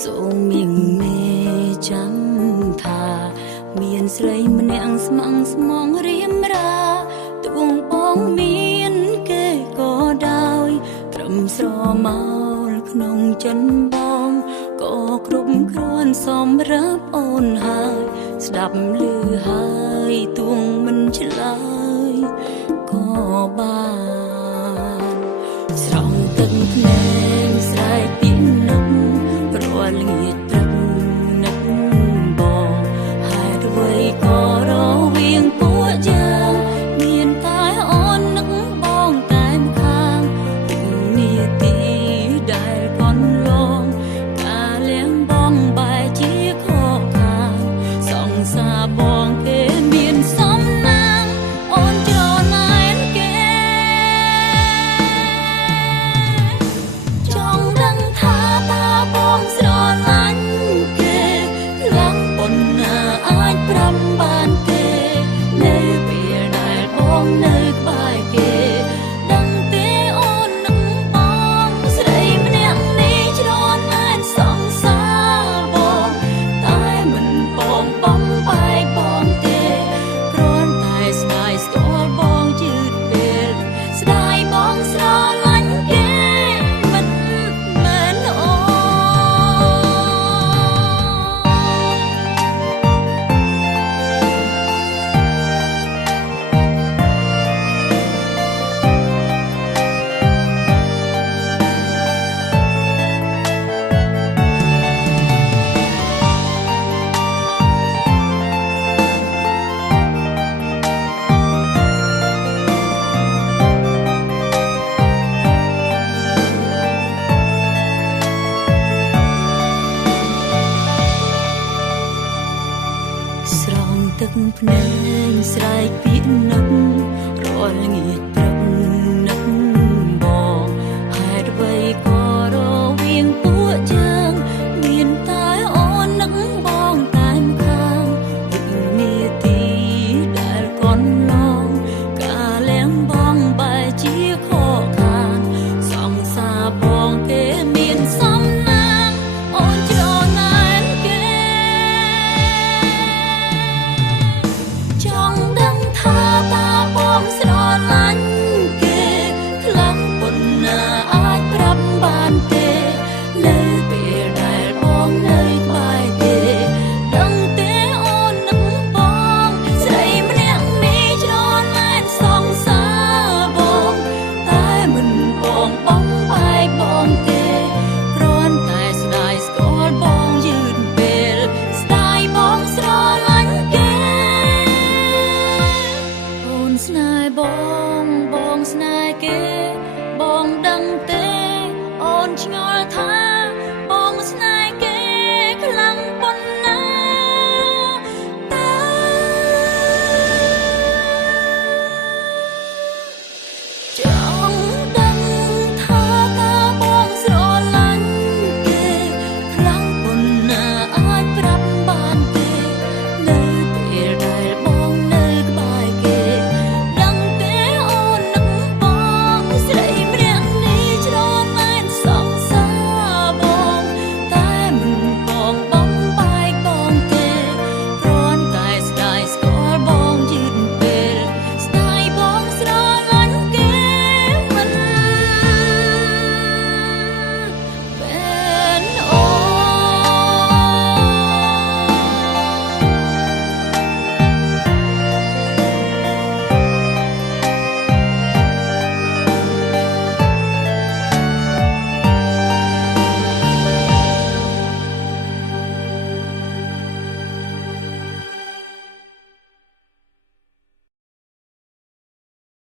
សូមមៀងមេចាំថាមានស្រីម្នាក់ស្មងស្មងរៀមរាទួងបងមានគេក៏ដោយត្រឹមស្រមោលក្នុងចិនបងក៏គ្រប់គ្រាន់សម្រាប់អូនហើយស្ដាប់ឮហើយទួងមិនឆ្លើយក៏បានស្រង់ទឹកភ្នែកស្រែកពីនឹករាល់ល្ងាចព្រឹកនឹកបងហេតុអ្វីក៏រវាងពួកយើងមានតែអូននឹកបងតែម្ខាងនាទីដែលកន្លងការលៀងបងបែរជាខកខានសង្សារបងគេមានសំណាងអូនច្រណែនគេចង់ដឹងថាតើបងស្រឡាញ់គេខ្លាំងប៉ុណ្ណាអាចប្រាប់បានទេនៅពេលដែលបងនៅក្បែរគេដឹងទេអូននឹងបងស្រីម្នាក់នេះច្រណែនសង្សារបងតែមិនបងបំបែកបងទេគ្រាន់តែស្ដាយស្គាល់បងយឺតពេលស្ដាយបងស្រឡាញ់គេមិនមែនអូនស្រង់ទឹកភ្នែកស្រែកពីនឹករាល់ល្ងាច